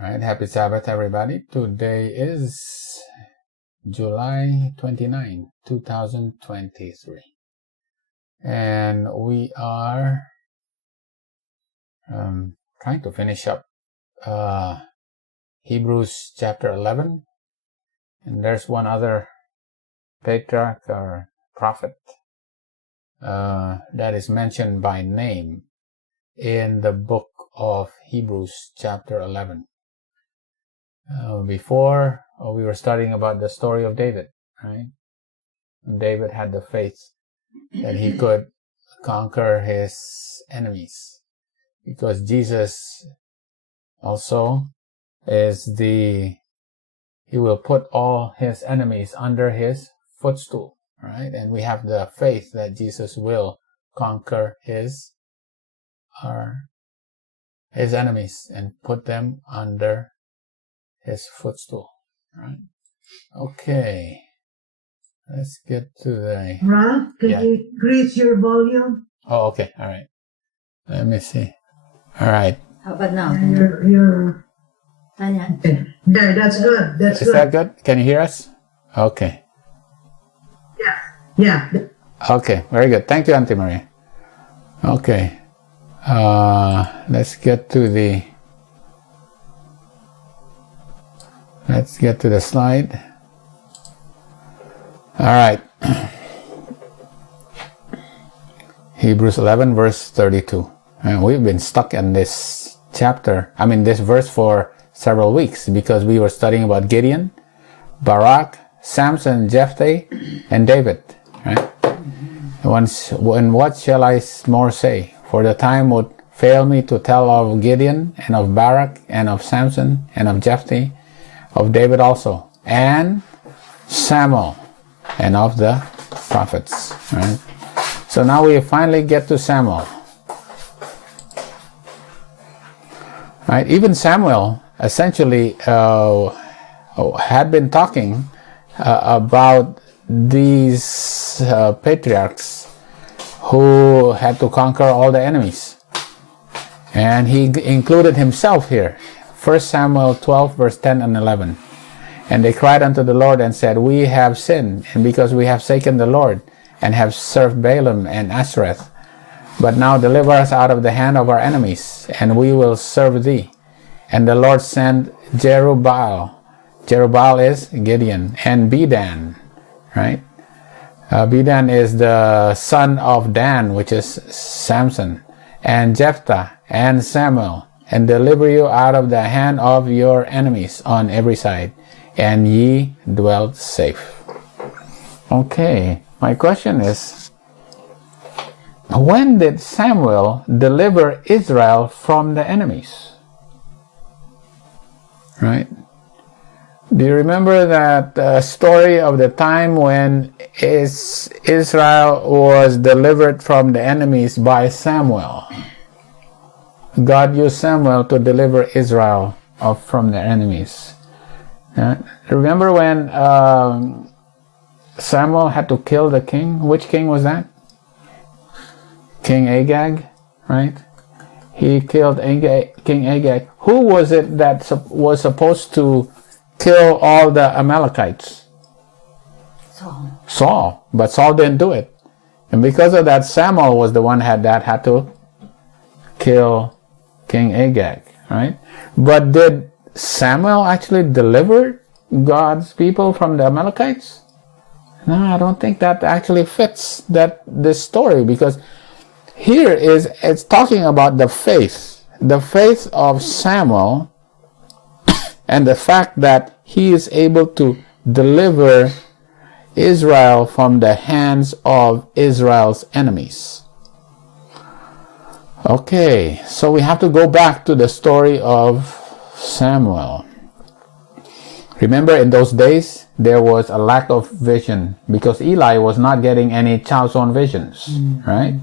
All right, happy Sabbath, everybody. Today is July 29, 2023. And we are trying to finish up Hebrews chapter 11. And there's one other patriarch or prophet that is mentioned by name in the book of Hebrews chapter 11. Before we were studying about the story of David, right? David had the faith that he could conquer his enemies because Jesus also is he will put all his enemies under his footstool, right? And we have the faith that Jesus will conquer his enemies and put them under his footstool, right? Okay, let's get to the... Ron, can you increase your volume? Oh, okay, all right. Let me see. All right. How about now? Your... Tanya. Okay. There, that's good. That's Is that good? Can you hear us? Okay. Yeah. Okay, very good. Thank you, Auntie Maria. Okay. Let's get to the slide. All right. Hebrews 11, verse 32. And we've been stuck in this this verse for several weeks because we were studying about Gideon, Barak, Samson, Jephthah, and David. Right? And what shall I more say? For the time would fail me to tell of Gideon, and of Barak, and of Samson, and of Jephthah, of David also, and Samuel, and of the prophets. Right? So now we finally get to Samuel. Right? Even Samuel essentially had been talking about these patriarchs who had to conquer all the enemies. And he included himself here. 1 Samuel 12, verse 10 and 11. And they cried unto the Lord and said, We have sinned, and because we have forsaken the Lord, and have served Baalim and Ashereth. But now deliver us out of the hand of our enemies, and we will serve thee. And the Lord sent Jerubbaal. Jerubbaal is Gideon, and Bedan, right? Bedan is the son of Dan, which is Samson, and Jephthah, and Samuel, and deliver you out of the hand of your enemies on every side, and ye dwelt safe. Okay, my question is, when did Samuel deliver Israel from the enemies? Right? Do you remember that story of the time when Israel was delivered from the enemies by Samuel? God used Samuel to deliver Israel from their enemies. Remember when Samuel had to kill the king? Which king was that? King Agag, right? He killed King Agag. Who was it that was supposed to kill all the Amalekites? Saul. But Saul didn't do it. And because of that, Samuel was the one that had to kill King Agag, right? But did Samuel actually deliver God's people from the Amalekites? No, I don't think that actually fits this story, because here it's talking about the faith of Samuel, and the fact that he is able to deliver Israel from the hands of Israel's enemies. Okay, so we have to go back to the story of Samuel. Remember, in those days, there was a lack of vision because Eli was not getting any child's own visions, right?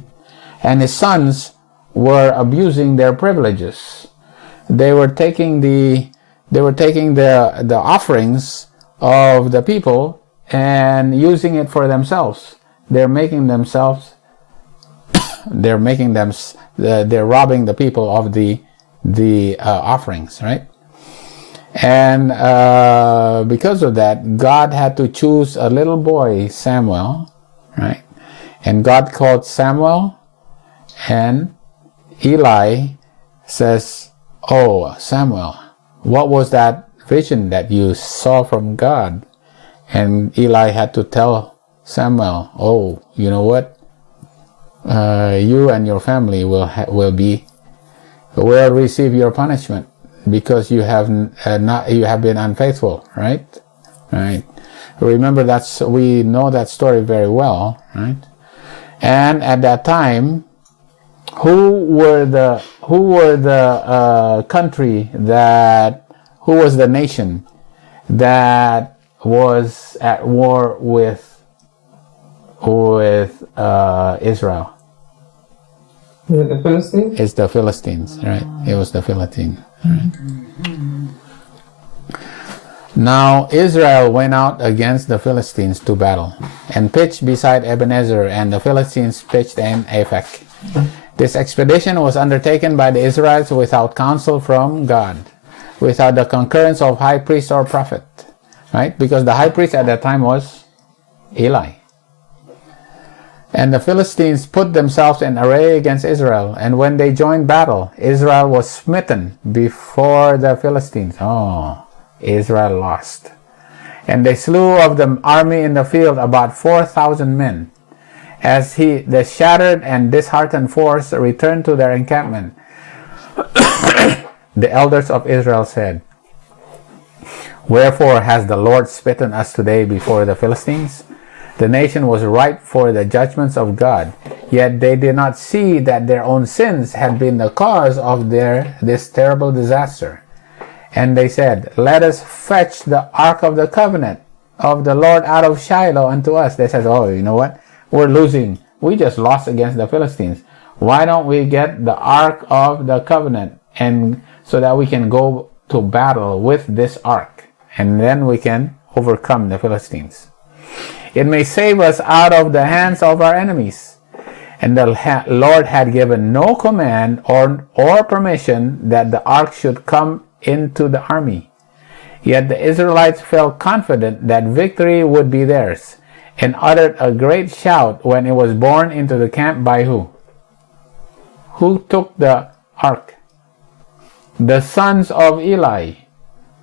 And his sons were abusing their privileges. They were taking the offerings of the people and using it for themselves. They're robbing the people of the offerings, right? And because of that, God had to choose a little boy, Samuel, right? And God called Samuel, and Eli says, "Oh, Samuel, what was that vision that you saw from God?" And Eli had to tell Samuel, "Oh, you know what? You and your family will receive your punishment because you have been unfaithful." Right? Right. Remember, we know that story very well, right? And at that time, who was the nation that was at war with Israel? The Philistines? It's the Philistines, right? It was the Philistines. Right? Now Israel went out against the Philistines to battle, and pitched beside Ebenezer, and the Philistines pitched in Aphek. This expedition was undertaken by the Israelites without counsel from God, without the concurrence of high priest or prophet, right? Because the high priest at that time was Eli. And the Philistines put themselves in array against Israel, and when they joined battle, Israel was smitten before the Philistines. Oh, Israel lost. And they slew of the army in the field about 4,000 men. As the shattered and disheartened force returned to their encampment, the elders of Israel said, "Wherefore has the Lord smitten us today before the Philistines?" The nation was ripe for the judgments of God, yet they did not see that their own sins had been the cause of this terrible disaster. And they said, "Let us fetch the ark of the covenant of the Lord out of Shiloh unto us." They said, "Oh, you know what? We're losing. We just lost against the Philistines. Why don't we get the ark of the covenant, and so that we can go to battle with this ark, and then we can overcome the Philistines. It may save us out of the hands of our enemies." And the Lord had given no command or permission that the ark should come into the army. Yet the Israelites felt confident that victory would be theirs, and uttered a great shout when it was borne into the camp by who? Who took the ark? The sons of Eli,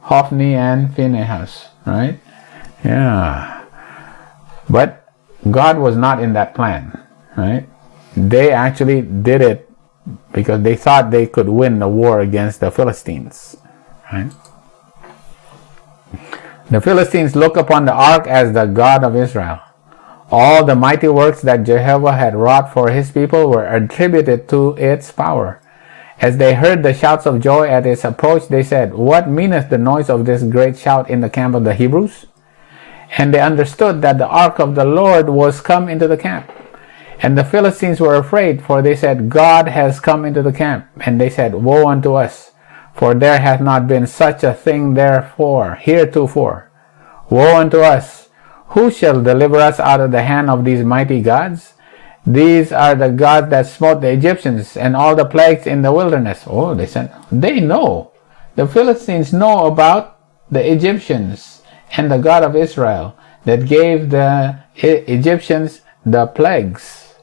Hophni and Phinehas, right? Yeah. But God was not in that plan, right? They actually did it because they thought they could win the war against the Philistines, right? The Philistines look upon the ark as the God of Israel. All the mighty works that Jehovah had wrought for his people were attributed to its power. As they heard the shouts of joy at its approach, they said, "What meaneth the noise of this great shout in the camp of the Hebrews?" And they understood that the ark of the Lord was come into the camp. And the Philistines were afraid, for they said, "God has come into the camp." And they said, "Woe unto us, for there hath not been such a thing heretofore. Woe unto us! Who shall deliver us out of the hand of these mighty gods? These are the gods that smote the Egyptians and all the plagues in the wilderness." Oh, they said, they know. The Philistines know about the Egyptians and the God of Israel that gave the Egyptians the plagues.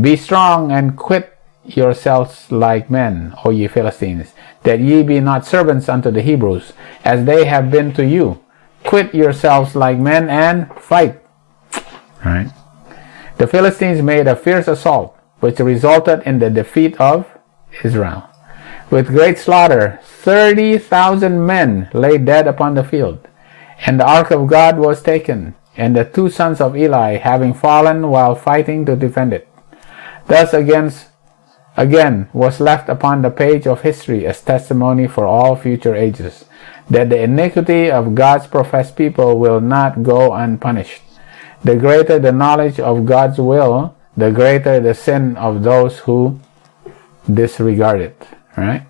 "Be strong and quit yourselves like men, O ye Philistines, that ye be not servants unto the Hebrews, as they have been to you. Quit yourselves like men and fight." Right? The Philistines made a fierce assault, which resulted in the defeat of Israel. With great slaughter, 30,000 men lay dead upon the field. And the ark of God was taken, and the two sons of Eli having fallen while fighting to defend it. Thus again was left upon the page of history as testimony for all future ages, that the iniquity of God's professed people will not go unpunished. The greater the knowledge of God's will, the greater the sin of those who disregard it. Right?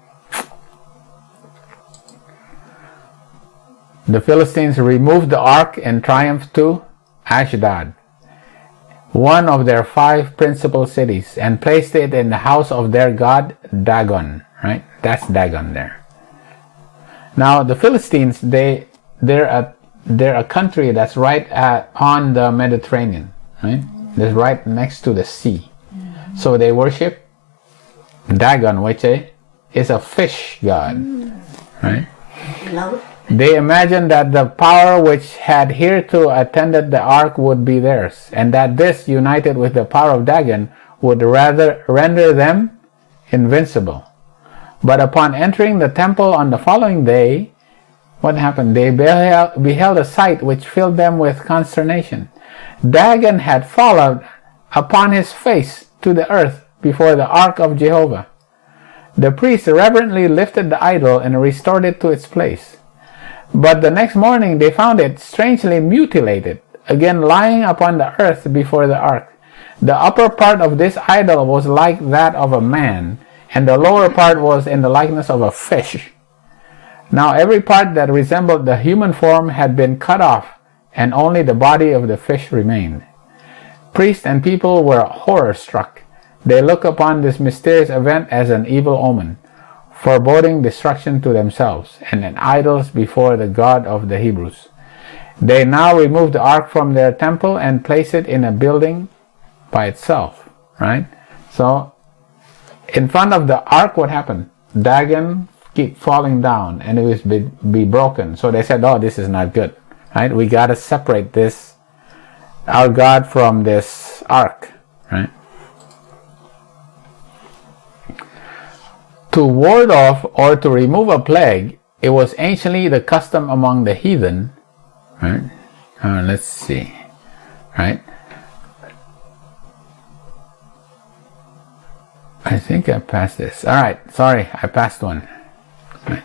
The Philistines removed the ark and triumphed to Ashdod, one of their 5 principal cities, and placed it in the house of their god Dagon. Right? That's Dagon there. Now the Philistines, they're a country that's on the Mediterranean, right? They're right next to the sea. So they worship Dagon, which is a fish god, right? They imagined that the power which had hitherto attended the ark would be theirs, and that this, united with the power of Dagon, would rather render them invincible. But upon entering the temple on the following day, what happened? They beheld a sight which filled them with consternation. Dagon had fallen upon his face to the earth before the ark of Jehovah. The priests reverently lifted the idol and restored it to its place. But the next morning they found it strangely mutilated, again lying upon the earth before the ark. The upper part of this idol was like that of a man, and the lower part was in the likeness of a fish. Now every part that resembled the human form had been cut off, and only the body of the fish remained. Priests and people were horror-struck. They looked upon this mysterious event as an evil omen, foreboding destruction to themselves, and an idols before the God of the Hebrews. They now removed the ark from their temple and placed it in a building by itself, right? So, in front of the ark, what happened? Dagon keep falling down, and it was be broken. So they said, oh, this is not good, right? We got to separate this, our God, from this ark, right? To ward off or to remove a plague, it was anciently the custom among the heathen, right? Let's see, right? I think I passed this. All right, sorry, I passed one. Right.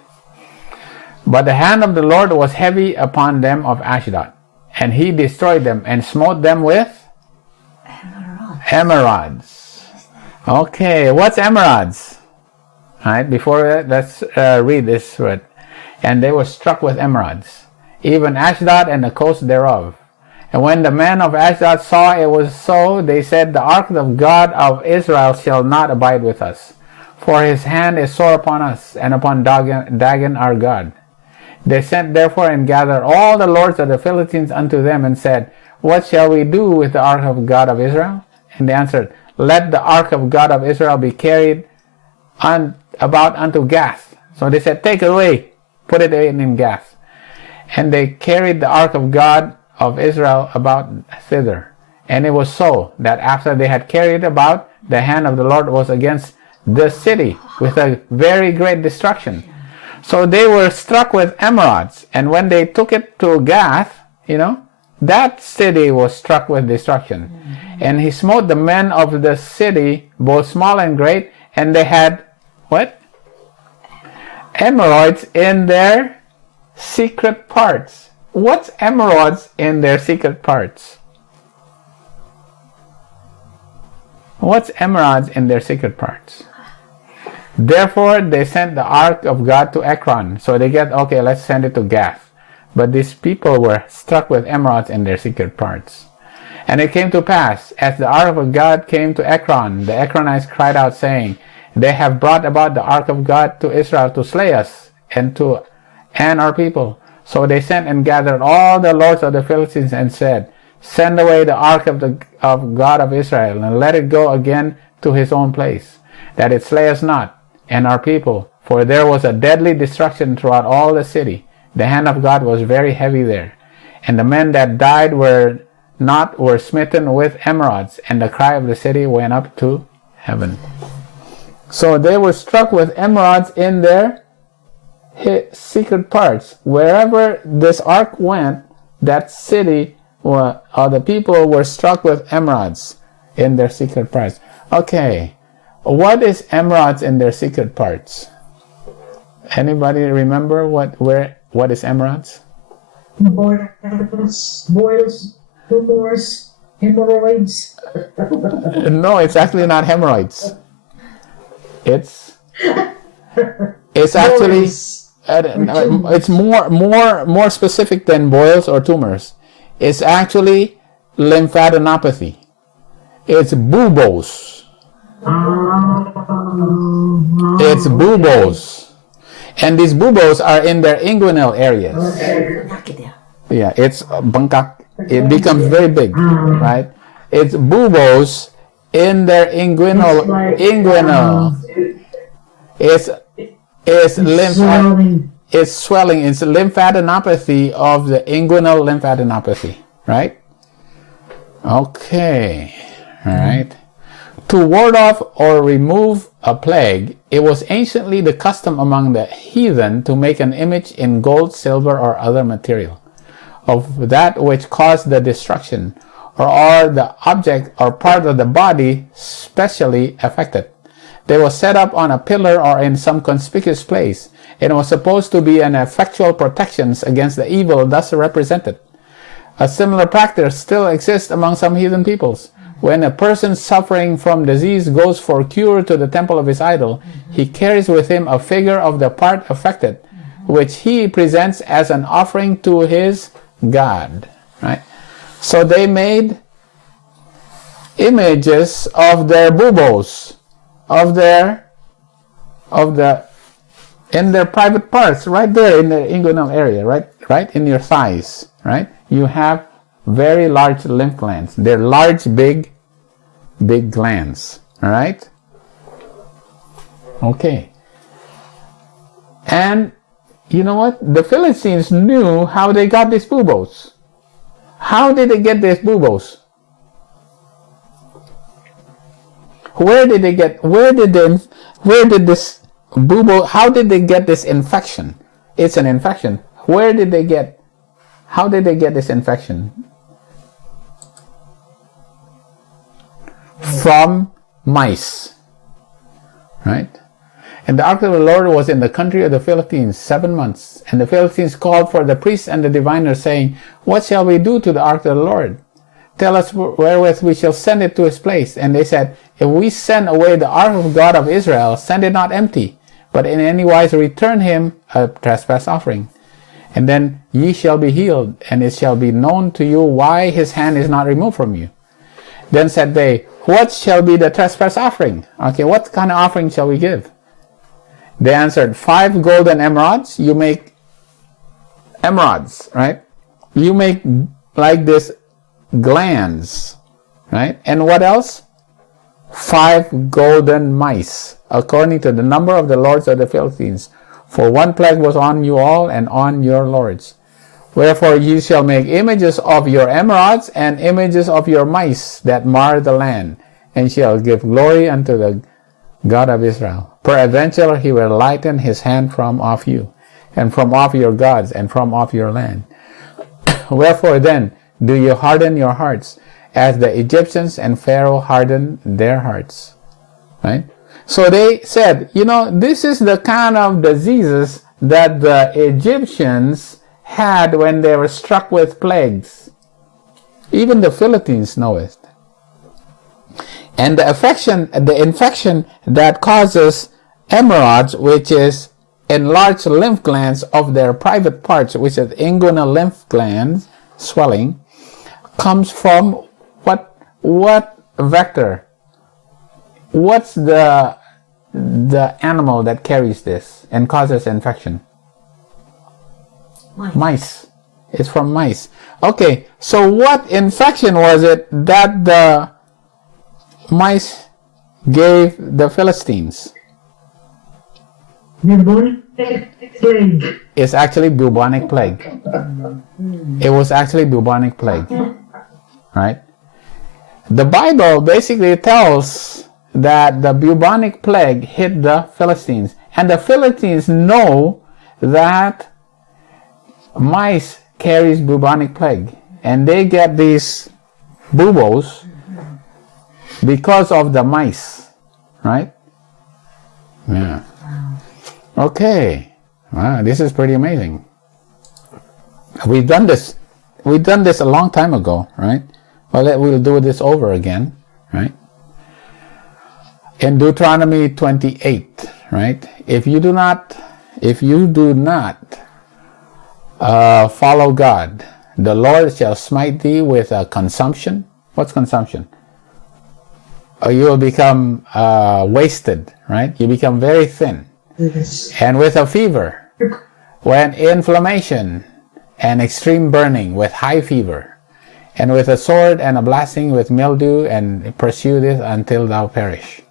But the hand of the Lord was heavy upon them of Ashdod, and he destroyed them and smote them with emerods. Okay, what's emerods? Right, before that, let's read this word. And they were struck with emerods, even Ashdod and the coast thereof. And when the men of Ashdod saw it was so, they said, the ark of God of Israel shall not abide with us, for his hand is sore upon us, and upon Dagon our God. They sent therefore and gathered all the lords of the Philistines unto them, and said, what shall we do with the ark of God of Israel? And they answered, let the ark of God of Israel be carried about unto Gath. So they said, take it away, put it in Gath. And they carried the ark of God of Israel about thither. And it was so that after they had carried about, the hand of the Lord was against the city with a very great destruction. So they were struck with emerods, and when they took it to Gath, that city was struck with destruction. And he smote the men of the city, both small and great, and they had what? Emerods in their secret parts. What's emerods in their secret parts? What's emerods in their secret parts? Therefore they sent the ark of God to Ekron. So they get, okay, let's send it to Gath. But these people were struck with emerods in their secret parts. And it came to pass, as the ark of God came to Ekron, the Ekronites cried out, saying, they have brought about the ark of God to Israel to slay us and our people. So they sent and gathered all the lords of the Philistines and said, send away the ark of God of Israel, and let it go again to his own place, that it slay us not and our people. For there was a deadly destruction throughout all the city. The hand of God was very heavy there. And the men that died were smitten with emerods, and the cry of the city went up to heaven. So they were struck with emerods in their secret parts. Wherever this ark went, that city or the people were struck with emerods in their secret parts. Okay, what is emerods in their secret parts? Anybody remember what is emerods? Boils, tumors, hemorrhoids. No, it's actually not hemorrhoids. It's actually it's more specific than boils or tumors. It's actually lymphadenopathy. It's buboes. It's buboes. And these buboes are in their inguinal areas. Yeah, it's bangkak. It becomes very big, right? It's buboes in their inguinal. It's lymph. It's swelling. It's lymphadenopathy of the inguinal lymphadenopathy, right? Okay, all right. To ward off or remove a plague, it was anciently the custom among the heathen to make an image in gold, silver, or other material of that which caused the destruction, or the object or part of the body specially affected. They were set up on a pillar or in some conspicuous place, and was supposed to be an effectual protection against the evil thus represented. A similar practice still exists among some heathen peoples. When a person suffering from disease goes for cure to the temple of his idol, he carries with him a figure of the part affected, which he presents as an offering to his God. Right? So they made images of their buboes, in their private parts, right there in the inguinal area, right in your thighs, right? You have very large lymph glands. They're large, big glands. All right? Okay. And you know what? The Philistines knew how they got these buboes. How did they get these buboes? Where did this bubo, how did they get this infection? It's an infection. How did they get this infection? From mice, right? And the ark of the Lord was in the country of the Philistines 7 months. And the Philistines called for the priests and the diviners, saying, "What shall we do to the ark of the Lord? Tell us wherewith we shall send it to his place." And they said, "If we send away the ark of God of Israel, send it not empty, but in any wise return him a trespass offering. And then ye shall be healed, and it shall be known to you why his hand is not removed from you." Then said they, "What shall be the trespass offering?" Okay, what kind of offering shall we give? They answered, 5 golden emerods. You make emerods, right? You make like this glands, right? And what else? 5 golden mice, according to the number of the lords of the Philistines. For 1 plague was on you all and on your lords. Wherefore ye shall make images of your emerods and images of your mice that mar the land, and shall give glory unto the God of Israel. Peradventure he will lighten his hand from off you, and from off your gods, and from off your land. Wherefore then do you harden your hearts, as the Egyptians and Pharaoh hardened their hearts. Right? So they said, this is the kind of diseases that the Egyptians had when they were struck with plagues. Even the Philistines know it. And the infection that causes emerods, which is enlarged lymph glands of their private parts, which is inguinal lymph glands, swelling, comes from what vector? What's the animal that carries this and causes infection? Mice. It's from mice. Okay, so what infection was it that the mice gave the Philistines? Bubonic plague. It's actually bubonic plague. It was actually bubonic plague. Right? The Bible basically tells that the bubonic plague hit the Philistines. And the Philistines know that mice carries bubonic plague. And they get these buboes because of the mice. Right? Yeah. Okay. Wow, this is pretty amazing. We've done this a long time ago, right? Well, we'll do this over again, right? In Deuteronomy 28, right? If you do not follow God, the Lord shall smite thee with a consumption. What's consumption? You will become wasted, right? You become very thin. Yes. And with a fever, when inflammation and extreme burning, with high fever, and with a sword and a blasting, with mildew, and pursue this until thou perish.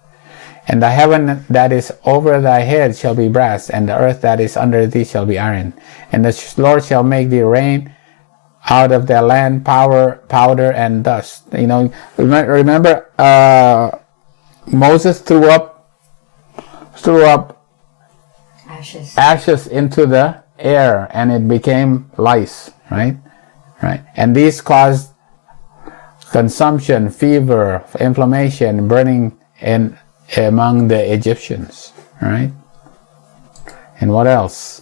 And the heaven that is over thy head shall be brass, and the earth that is under thee shall be iron. And the Lord shall make thee rain out of the land powder and dust. You know, remember Moses threw up ashes into the air, and it became lice, right? And these caused consumption, fever, inflammation, burning among the Egyptians, right? And what else?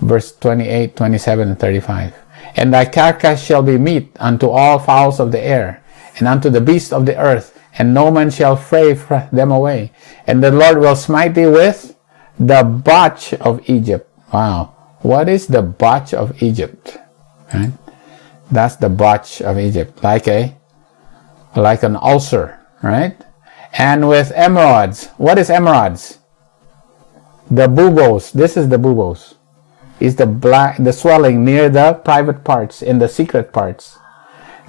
Verse 28, 27, and 35. And thy carcass shall be meat unto all fowls of the air, and unto the beasts of the earth, and no man shall fray them away. And the Lord will smite thee with the botch of Egypt. Wow. What is the botch of Egypt? Right? That's the botch of Egypt, like an ulcer, right? And with emerods. What is emerods? The buboes. This is the buboes. Is the swelling near the private parts, in the secret parts.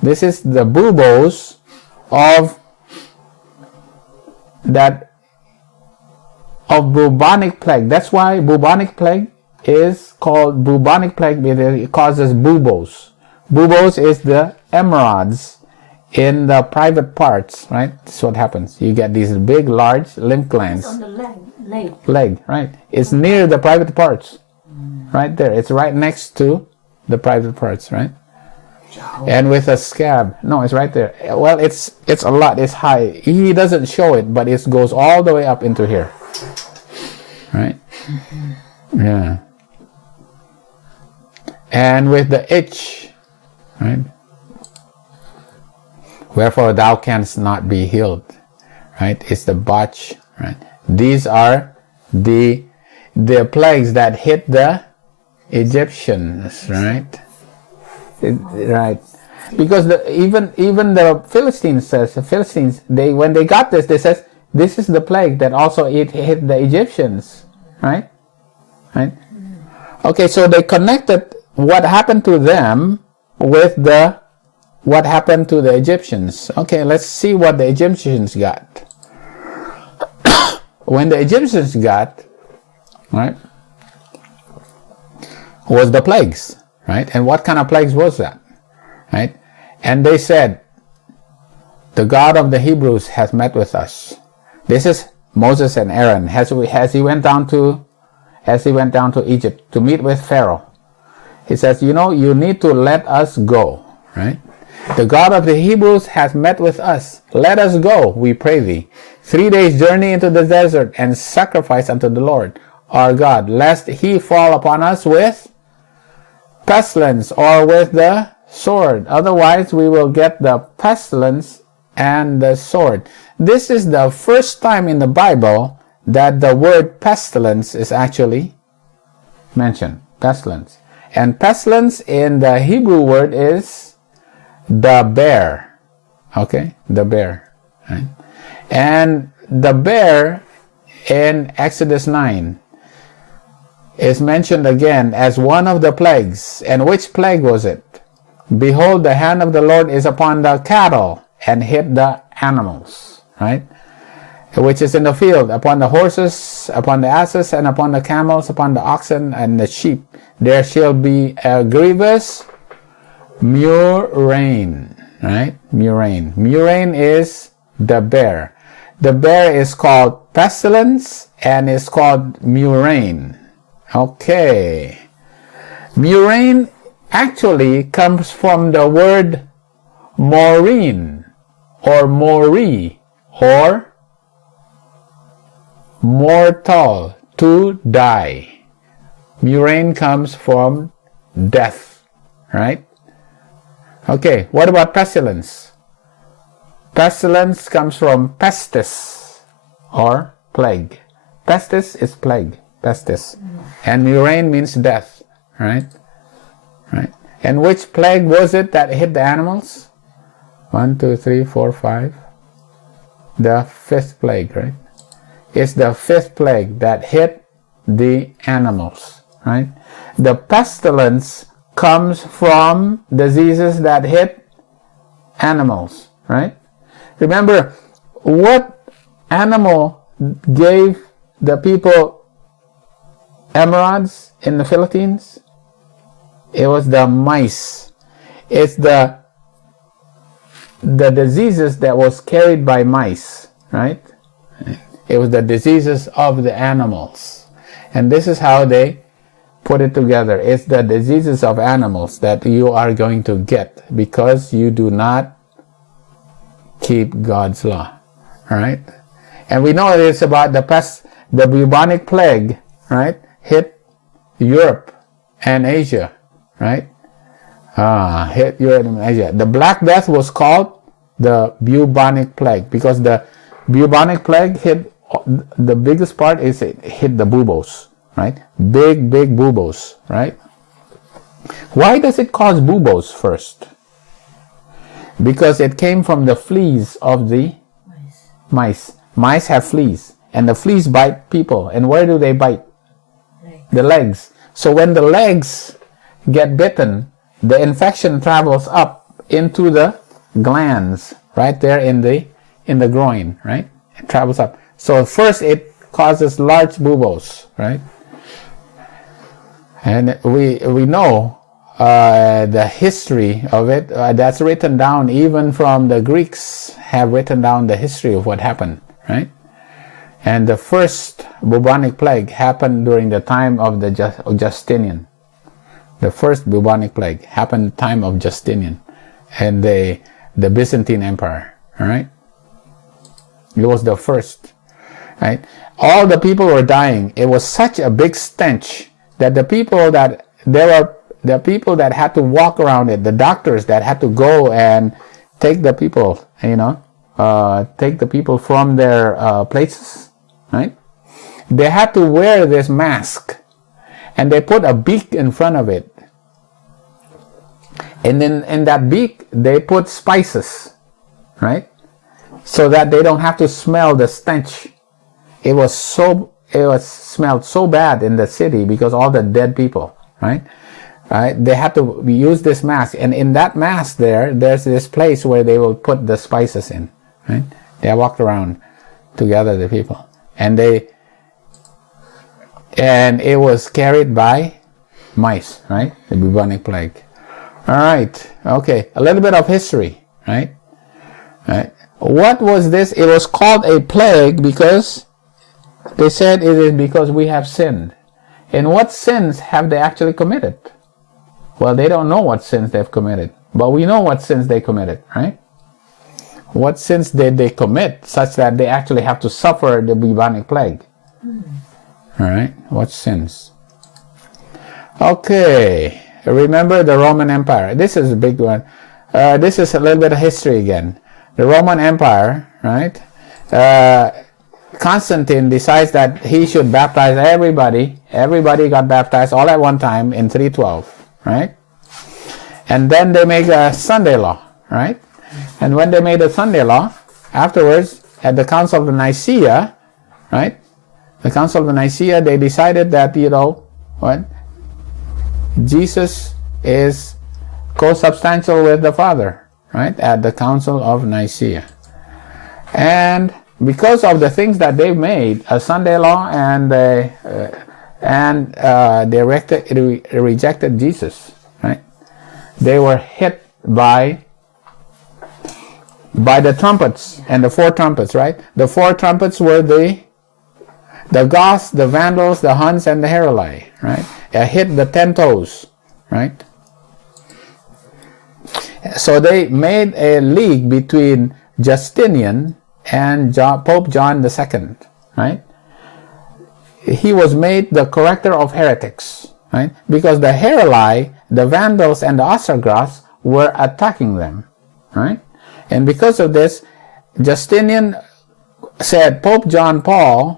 This is the buboes of bubonic plague. That's why bubonic plague is called bubonic plague, because it causes buboes. Buboes is the emerods in the private parts, right? That's what happens. You get these big, large lymph glands. It's on the leg, right? It's near the private parts, right there. It's right next to the private parts, right? And with a scab. No, it's right there. Well, it's a lot. It's high. He doesn't show it, but it goes all the way up into here, right? Yeah. And with the itch, right? Wherefore thou canst not be healed, right? It's the botch, right? These are the plagues that hit the Egyptians, right? Right. Because even the Philistines when they got this, they says this is the plague that also hit the Egyptians, right? Okay, so they connected what happened to them with what happened to the Egyptians. Okay, let's see what the Egyptians got. When the Egyptians got, right, was the plagues, right? And what kind of plagues was that, right? And they said, the God of the Hebrews has met with us. This is Moses and Aaron as he went down to Egypt to meet with Pharaoh. He says, you need to let us go, right? The God of the Hebrews has met with us. Let us go, we pray thee, 3 days' journey into the desert, and sacrifice unto the Lord our God, lest he fall upon us with pestilence or with the sword. Otherwise, we will get the pestilence and the sword. This is the first time in the Bible that the word pestilence is actually mentioned. Pestilence. And pestilence in the Hebrew word is the bear. Okay? The bear. Right? And the bear in Exodus 9 is mentioned again as one of the plagues. And which plague was it? Behold, the hand of the Lord is upon the cattle and hit the animals, right? Which is in the field, upon the horses, upon the asses, and upon the camels, upon the oxen and the sheep. There shall be a grievous murrain, right? Murrain. Murrain is the bear. The bear is called pestilence and is called murrain. Okay. Murrain actually comes from the word maureen or mori or mortal, to die. Murrain comes from death, right? Okay, what about pestilence? Pestilence comes from pestis or plague. Pestis is plague, pestis. And murrain means death, right? Right. And which plague was it that hit the animals? 1, 2, 3, 4, 5. The fifth plague, right? It's the fifth plague that hit the animals, right? The pestilence comes from diseases that hit animals, right? Remember, what animal gave the people emerods in the Philippines? It was the mice. It's the diseases that was carried by mice, right? It was the diseases of the animals. And this is how they put it together. It's the diseases of animals that you are going to get because you do not keep God's law. All right? And we know it's about the bubonic plague, right? Hit Europe and Asia, right? Hit Europe and Asia. The Black Death was called the bubonic plague because the bubonic plague hit, the biggest part is it hit the buboes, right? Big buboes, right? Why does it cause buboes first? Because it came from the fleas of the mice. Mice have fleas, and the fleas bite people. And where do they bite? The legs. So when the legs get bitten, the infection travels up into the glands, right there in the groin, right? It travels up. So first it causes large buboes, right? And we know the history of it. That's written down, even from the Greeks have written down the history of what happened, right? And the first bubonic plague happened during the time of the Justinian. The first bubonic plague happened in the time of Justinian and the Byzantine Empire, all right? It was the first, right? All the people were dying. It was such a big stench that the people that had to walk around it, the doctors that had to go and take the people, take the people from their places, right? They had to wear this mask, and they put a beak in front of it. And then in that beak, they put spices, right? So that they don't have to smell the stench. It was smelled so bad in the city because all the dead people, right? They had to use this mask, and in that mask there's this place where they will put the spices in, right? They walked around together, the people, and it was carried by mice, right? The bubonic plague. All right, okay, a little bit of history, right? Right. What was this? It was called a plague because they said it is because we have sinned. And what sins have they actually committed? Well, they don't know what sins they've committed, but we know what sins they committed, right? What sins did they commit such that they actually have to suffer the bubonic plague? All right, what sins? Okay, remember the Roman Empire. This is a big one. This is a little bit of history again. The Roman Empire, right? Constantine decides that he should baptize everybody. Everybody got baptized all at one time in 312, right? And then they make a Sunday law, right? And when they made a Sunday law, afterwards, at the Council of Nicaea, right? The Council of Nicaea, they decided that, Jesus is co-substantial with the Father, right? At the Council of Nicaea. And because of the things that they made, a Sunday law, and they rejected Jesus, right? They were hit by the trumpets, and the four trumpets, right? The four trumpets were the Goths, the Vandals, the Huns, and the Heruli, right? It hit the 10 toes, right? So they made a league between Justinian and Pope John II, right? He was made the corrector of heretics, right? Because the Heruli, the Vandals, and the Ostrogoths were attacking them, right? And because of this, Justinian said, Pope John II,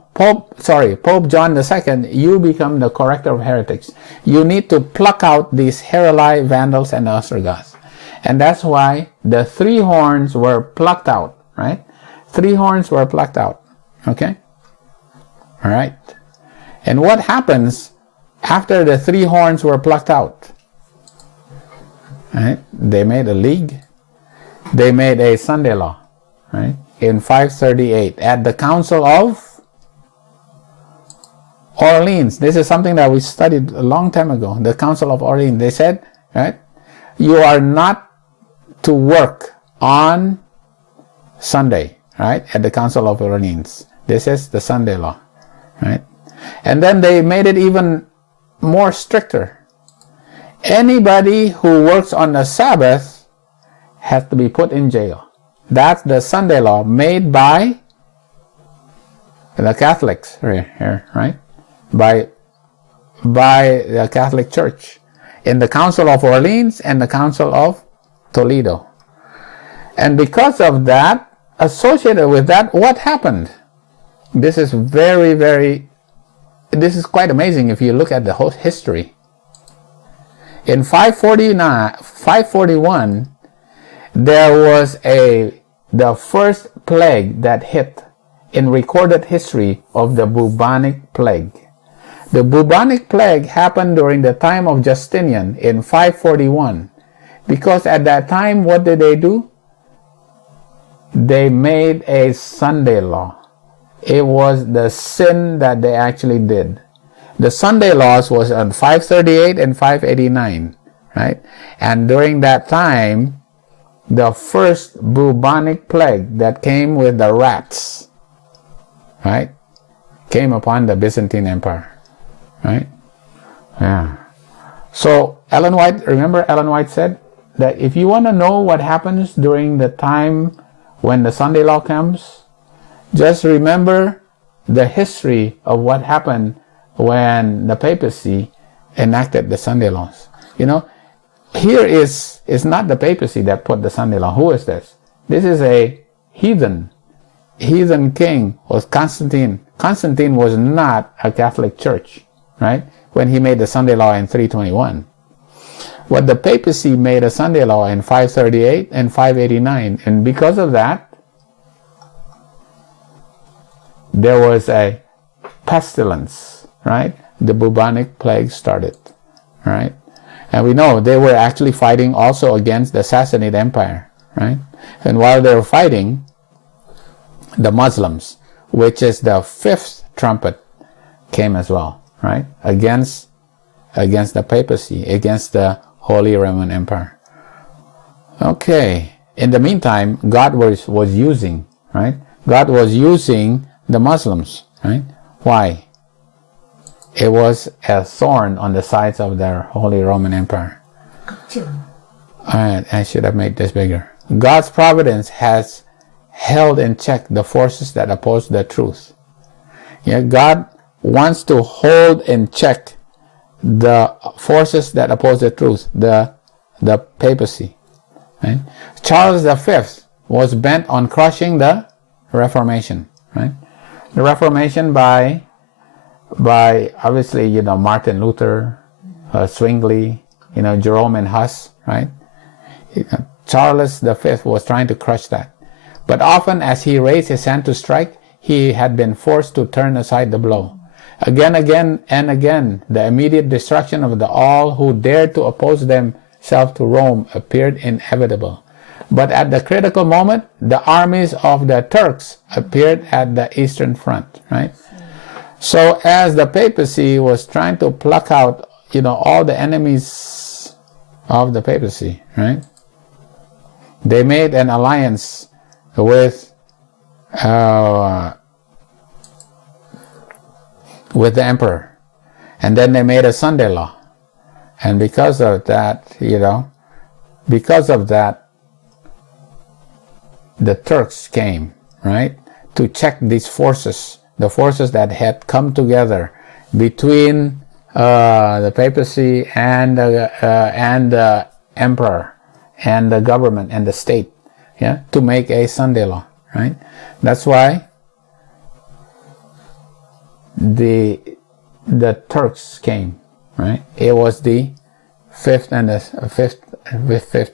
you become the corrector of heretics. You need to pluck out these Heruli, Vandals, and Ostrogoths. And that's why the 3 horns were plucked out, right? 3 horns were plucked out, okay? All right. And what happens after the 3 horns were plucked out? Right? They made a league. They made a Sunday law, right? In 538 at the Council of Orleans. This is something that we studied a long time ago. The Council of Orleans. They said, right, you are not to work on Sunday, right? At the Council of Orleans. This is the Sunday law, right? And then they made it even more stricter. Anybody who works on the Sabbath has to be put in jail. That's the Sunday law made by the Catholics here, right? By the Catholic Church in the Council of Orleans and the Council of Toledo. And because of that, associated with that, what happened? This is this is quite amazing if you look at the whole history. In 541, there was the first plague that hit in recorded history of the bubonic plague. The bubonic plague happened during the time of Justinian in 541. Because at that time, what did they do? They made a Sunday law. It was the sin that they actually did. The Sunday laws was on 538 and 589, right? And during that time, the first bubonic plague that came with the rats, right, came upon the Byzantine Empire, right? Yeah. So Ellen White, remember Ellen White said that if you want to know what happens during the time when the Sunday law comes, just remember the history of what happened when the papacy enacted the Sunday laws. You know, here is not the papacy that put the Sunday law. Who is this? This is a heathen king, was Constantine. Constantine was not a Catholic church, right? When he made the Sunday law in 321. What the papacy made a Sunday law in 538 and 589. And because of that, there was a pestilence, right? The bubonic plague started, right? And we know they were actually fighting also against the Sassanid Empire, right? And while they were fighting, the Muslims, which is the 5th trumpet, came as well, right? Against the papacy, against the Holy Roman Empire. Okay. In the meantime, God was using, right? God was using the Muslims, right? Why? It was a thorn on the sides of their Holy Roman Empire. Alright, I should have made this bigger. God's providence has held in check the forces that oppose the truth. Yeah, God wants to hold in check the forces that oppose the truth, the papacy. Right? Charles V was bent on crushing the Reformation. Right? The Reformation by obviously, you know, Martin Luther, Zwingli, you know, Jerome and Huss, right? Charles V was trying to crush that. But often as he raised his hand to strike, he had been forced to turn aside the blow. Again and again, the immediate destruction of all who dared to oppose themselves to Rome appeared inevitable. But at the critical moment, the armies of the Turks appeared at the eastern front, right? So as the papacy was trying to pluck out, you know, all the enemies of the papacy, right? They made an alliance with the emperor, and then they made a Sunday law, and because of that, you know, the Turks came, right, to check these forces, the forces that had come together between the papacy and the emperor and the government and the state, yeah, to make a Sunday law, right? That's why the Turks came, right? It was the fifth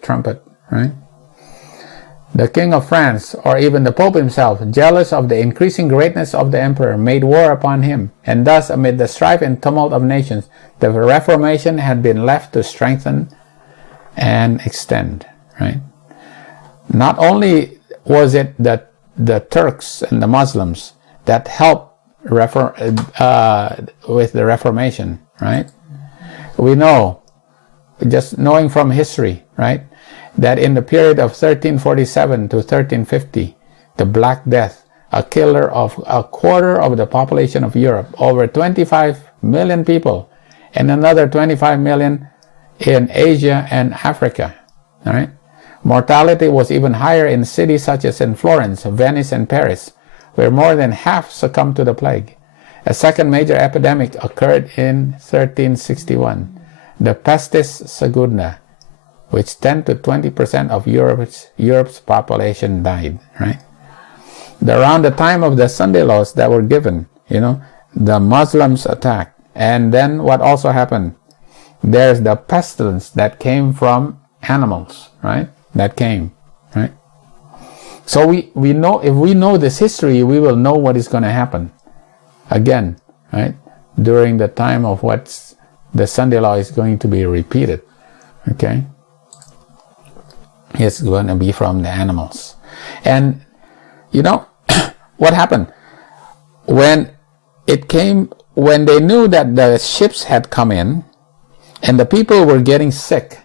trumpet, right? The king of France, or even the Pope himself, jealous of the increasing greatness of the emperor, made war upon him, and thus, amid the strife and tumult of nations, the Reformation had been left to strengthen and extend. Right? Not only was it that the Turks and the Muslims that helped with the Reformation, right? We know, just knowing from history, right, that in the period of 1347 to 1350, the Black Death, a killer of a quarter of the population of Europe, over 25 million people, and another 25 million in Asia and Africa, all right? Mortality was even higher in cities such as in Florence, Venice, and Paris, where more than half succumbed to the plague. A second major epidemic occurred in 1361, the Pestis Segunda, which 10 to 20% of Europe's population died, right? Around the time of the Sunday laws that were given, the Muslims attacked. And then what also happened? There's the pestilence that came from animals, right? That came, right? So we know, if we know this history, we will know what is going to happen again, right? During the time of what's the Sunday law is going to be repeated, okay? It's going to be from the animals. And what happened when they knew that the ships had come in and the people were getting sick,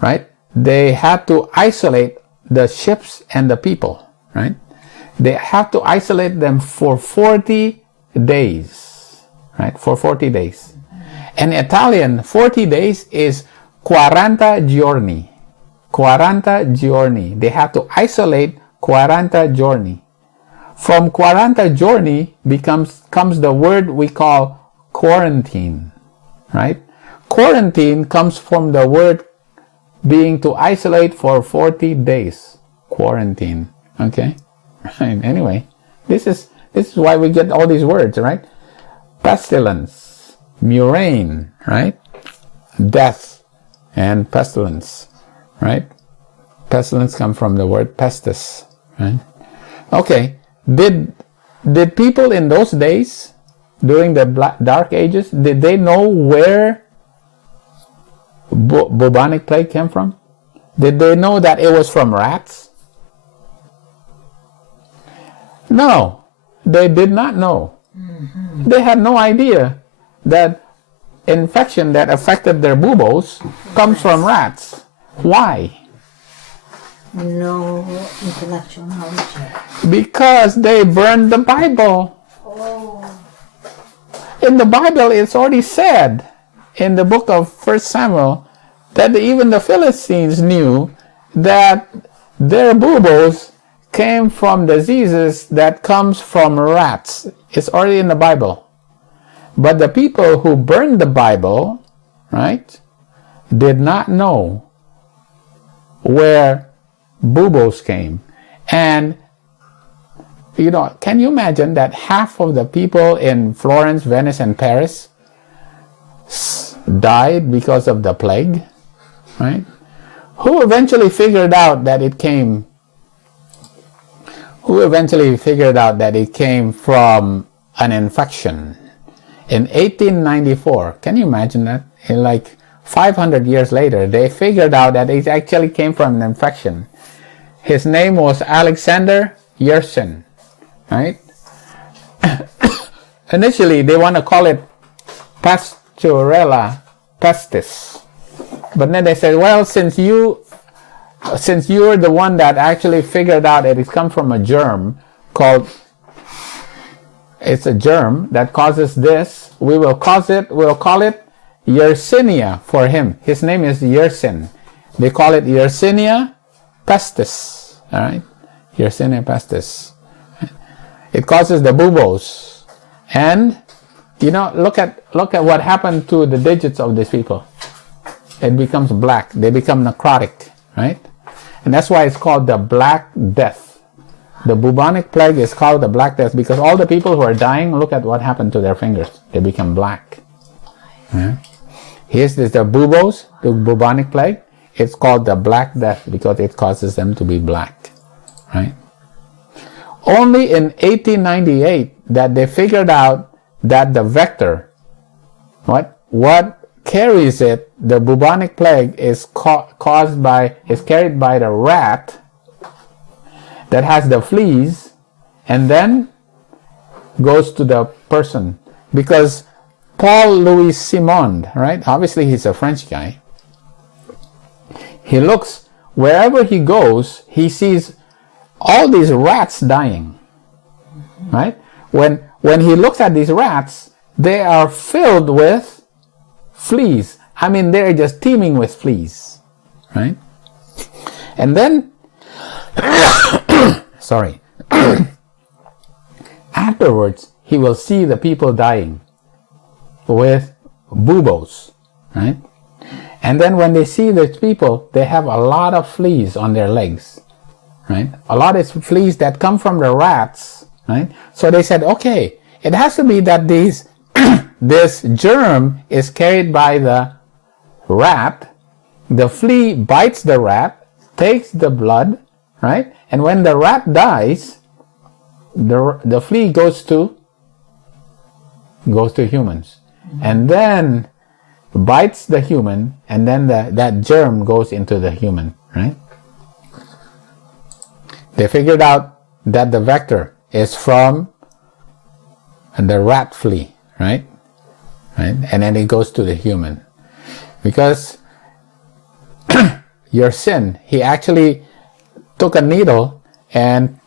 right? They had to isolate the ships and the people, right? They have to isolate them for 40 days, right? For 40 days. In Italian, 40 days is 40 giorni. 40 giorni. They have to isolate 40 giorni. From 40 giorni comes the word we call quarantine, right? Quarantine comes from the word being to isolate for 40 days. Quarantine, okay? Anyway, this is why we get all these words, right? Pestilence, murrain, right? Death and pestilence, right? Pestilence comes from the word pestis, right? Okay, did people in those days, during the Dark Ages, did they know where bubonic plague came from? Did they know that it was from rats? No, they did not know. Mm-hmm. They had no idea that infection that affected their buboes comes from rats. Why? No intellectual knowledge. Because they burned the Bible. Oh. In the Bible, it's already said in the book of 1 Samuel that even the Philistines knew that their buboes came from diseases that comes from rats. It's already in the Bible. But the people who burned the Bible, right, did not know where buboes came. And, can you imagine that half of the people in Florence, Venice, and Paris died because of the plague, right? Who eventually figured out that it came from an infection? In 1894, can you imagine that? In 500 years later, they figured out that it actually came from an infection. His name was Alexander Yersin, right? Initially, they want to call it Pastorella pestis. But then they said, well, since you're the one that actually figured out that it comes from a germ it's a germ that causes this, we'll call it Yersinia for him. His name is Yersin. They call it Yersinia pestis. All right? Yersinia pestis. It causes the buboes. And, look at what happened to the digits of these people. It becomes black. They become necrotic, right? And that's why it's called the Black Death. The bubonic plague is called the Black Death because all the people who are dying, look at what happened to their fingers. They become black. Yeah. Here's the buboes, the bubonic plague. It's called the Black Death because it causes them to be black. right? Only in 1898 that they figured out that the vector, what carries it, the bubonic plague, is carried by the rat that has the fleas, and then goes to the person. Because Paul Louis Simond, right? Obviously he's a French guy. He looks, wherever he goes, he sees all these rats dying, right? When he looks at these rats, they are filled with fleas. I mean, they're just teeming with fleas, right? And then, sorry, afterwards, he will see the people dying with buboes, right? And then when they see these people, they have a lot of fleas on their legs, right? A lot of fleas that come from the rats, right? So they said, okay, it has to be that this germ is carried by the rat. The flea bites the rat, takes the blood, right? And when the rat dies, the flea goes to humans, and then bites the human, and then that germ goes into the human, right? They figured out that the vector is from the rat flea, right? And then it goes to the human. Because your sin, he actually took a needle and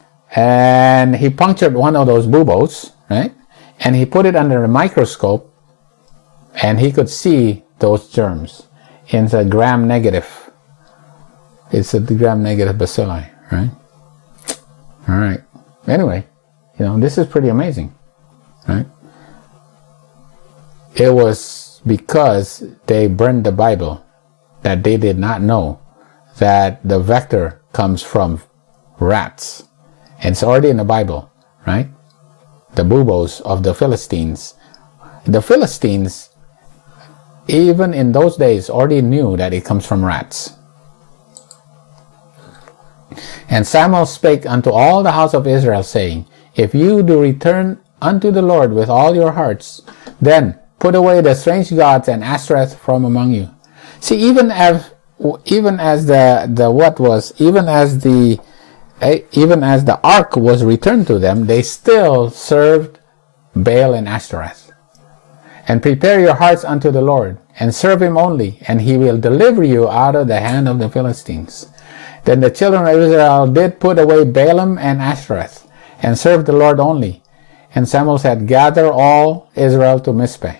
he punctured one of those buboes, right? And he put it under a microscope, and he could see those germs. It's a gram-negative. It's a gram-negative bacilli, right? All right. Anyway, this is pretty amazing, right? It was because they burned the Bible that they did not know that the vector comes from rats. And it's already in the Bible, right? The buboes of the Philistines. The Philistines, even in those days, already knew that it comes from rats. And Samuel spake unto all the house of Israel, saying, If you do return unto the Lord with all your hearts, then put away the strange gods and Ashtoreth from among you. See, even as the ark was returned to them, they still served Baal and Ashtoreth. And prepare your hearts unto the Lord, and serve him only, and he will deliver you out of the hand of the Philistines. Then the children of Israel did put away Baalim and Ashtoreth, and served the Lord only. And Samuel said, Gather all Israel to Mizpeh,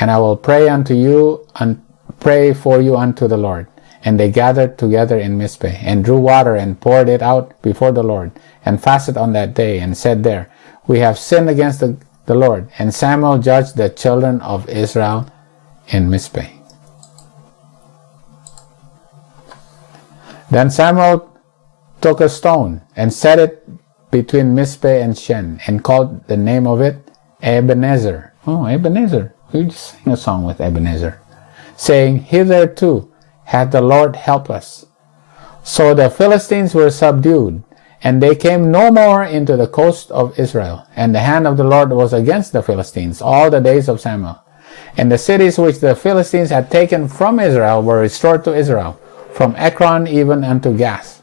and I will pray unto you and pray for you unto the Lord. And they gathered together in Mizpeh, and drew water, and poured it out before the Lord, and fasted on that day, and said there, We have sinned against the Lord. And Samuel judged the children of Israel in Mizpeh. Then Samuel took a stone, and set it between Mizpeh and Shen, and called the name of it Ebenezer. Oh, Ebenezer. We just sang a song with Ebenezer, saying, Hitherto hath the Lord helped us. So the Philistines were subdued, and they came no more into the coast of Israel. And the hand of the Lord was against the Philistines all the days of Samuel. And the cities which the Philistines had taken from Israel were restored to Israel, from Ekron even unto Gath.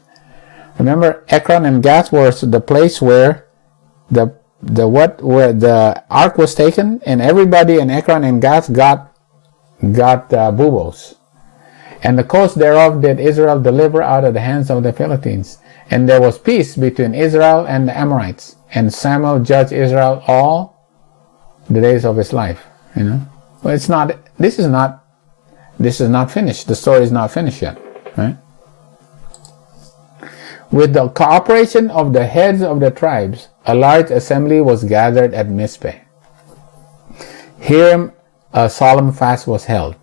Remember, Ekron and Gath was the place where where the ark was taken, and everybody in Ekron and Gath got buboes. And the coast thereof did Israel deliver out of the hands of the Philistines. And there was peace between Israel and the Amorites. And Samuel judged Israel all the days of his life. Well, this is not finished. The story is not finished yet, right? With the cooperation of the heads of the tribes, a large assembly was gathered at Mizpeh. Here a solemn fast was held.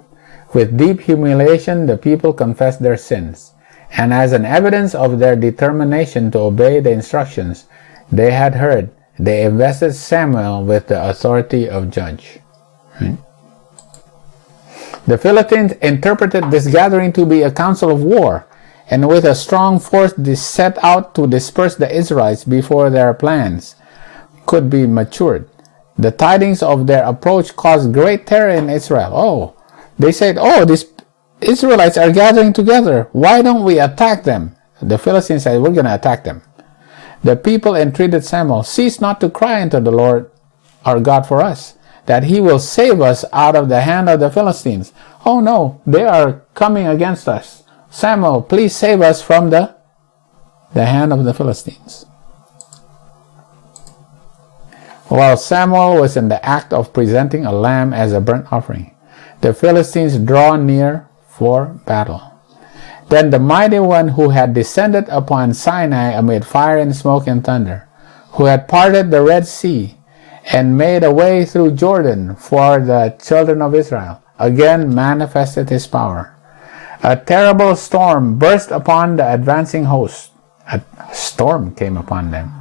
With deep humiliation, the people confessed their sins, and as an evidence of their determination to obey the instructions they had heard, they invested Samuel with the authority of judge. Right? The Philistines interpreted this gathering to be a council of war, and with a strong force they set out to disperse the Israelites before their plans could be matured. The tidings of their approach caused great terror in Israel. Oh, they said, oh, these Israelites are gathering together. Why don't we attack them? The Philistines said, we're going to attack them. The people entreated Samuel, cease not to cry unto the Lord our God for us, that he will save us out of the hand of the Philistines. Oh no, they are coming against us. Samuel, please save us from the hand of the Philistines. While Samuel was in the act of presenting a lamb as a burnt offering, the Philistines draw near for battle. Then the mighty one who had descended upon Sinai amid fire and smoke and thunder, who had parted the Red Sea and made a way through Jordan for the children of Israel, again manifested his power. A terrible storm burst upon the advancing host. A storm came upon them,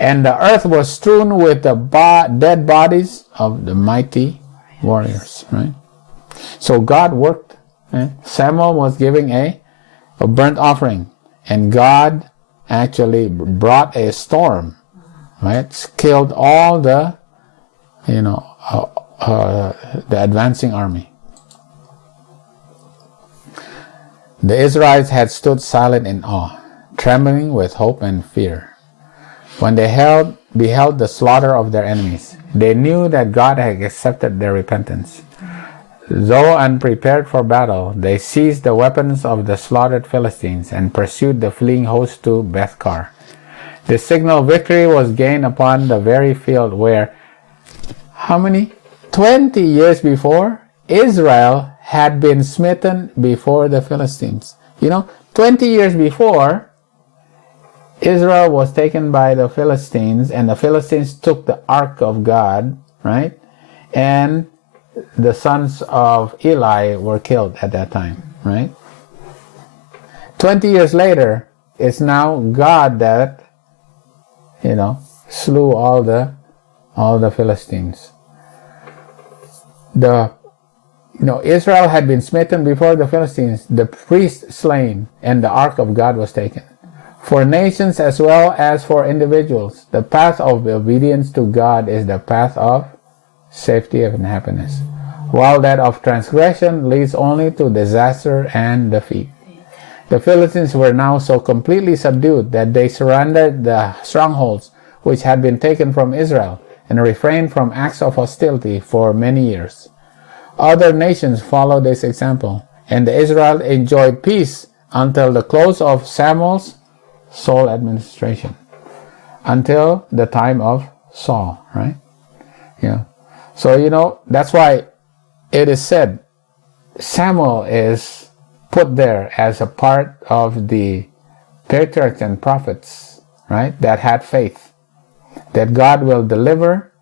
and the earth was strewn with the dead bodies of the mighty warriors. Right? So God worked. Samuel was giving a burnt offering, and God actually brought a storm. Right? Killed all the, the advancing army. The Israelites had stood silent in awe, trembling with hope and fear. When they beheld the slaughter of their enemies, they knew that God had accepted their repentance. Though unprepared for battle, they seized the weapons of the slaughtered Philistines and pursued the fleeing host to Bethkar. The signal victory was gained upon the very field where, 20 years before, Israel had been smitten before the Philistines. 20 years before, Israel was taken by the Philistines, and the Philistines took the ark of God, right? And the sons of Eli were killed at that time, right? 20 years later, it's now God that, slew all the Philistines. Israel had been smitten before the Philistines, the priests slain, and the ark of God was taken. For nations as well as for individuals, the path of obedience to God is the path of safety and happiness, while that of transgression leads only to disaster and defeat. The Philistines were now so completely subdued that they surrendered the strongholds which had been taken from Israel and refrained from acts of hostility for many years. Other nations followed this example, and Israel enjoyed peace until the close of Samuel's sole administration, until the time of Saul, right? So, that's why it is said Samuel is put there as a part of the patriarchs and prophets, right, that had faith that God will deliver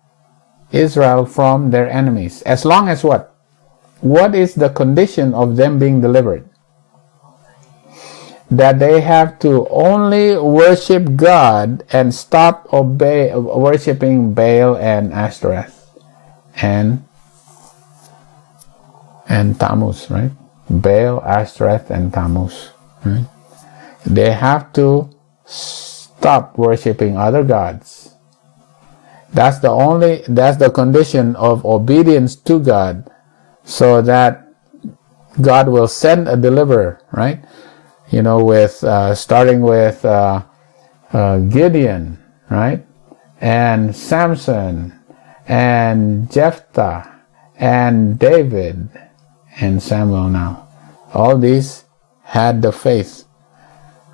Israel from their enemies. As long as what? What is the condition of them being delivered? That they have to only worship God and stop worshiping Baal and Ashtoreth and Tammuz, right? Baal, Ashtoreth, and Tammuz, right? They have to stop worshiping other gods. That's the condition of obedience to God, so that God will send a deliverer, right? Starting with Gideon, right? And Samson, and Jephthah, and David, and Samuel now. All these had the faith,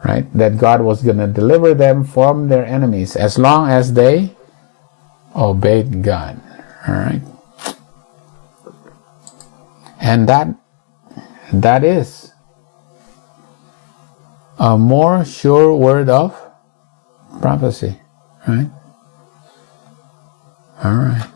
right? That God was going to deliver them from their enemies as long as they obeyed God, all right? And that is a more sure word of prophecy, right? All right.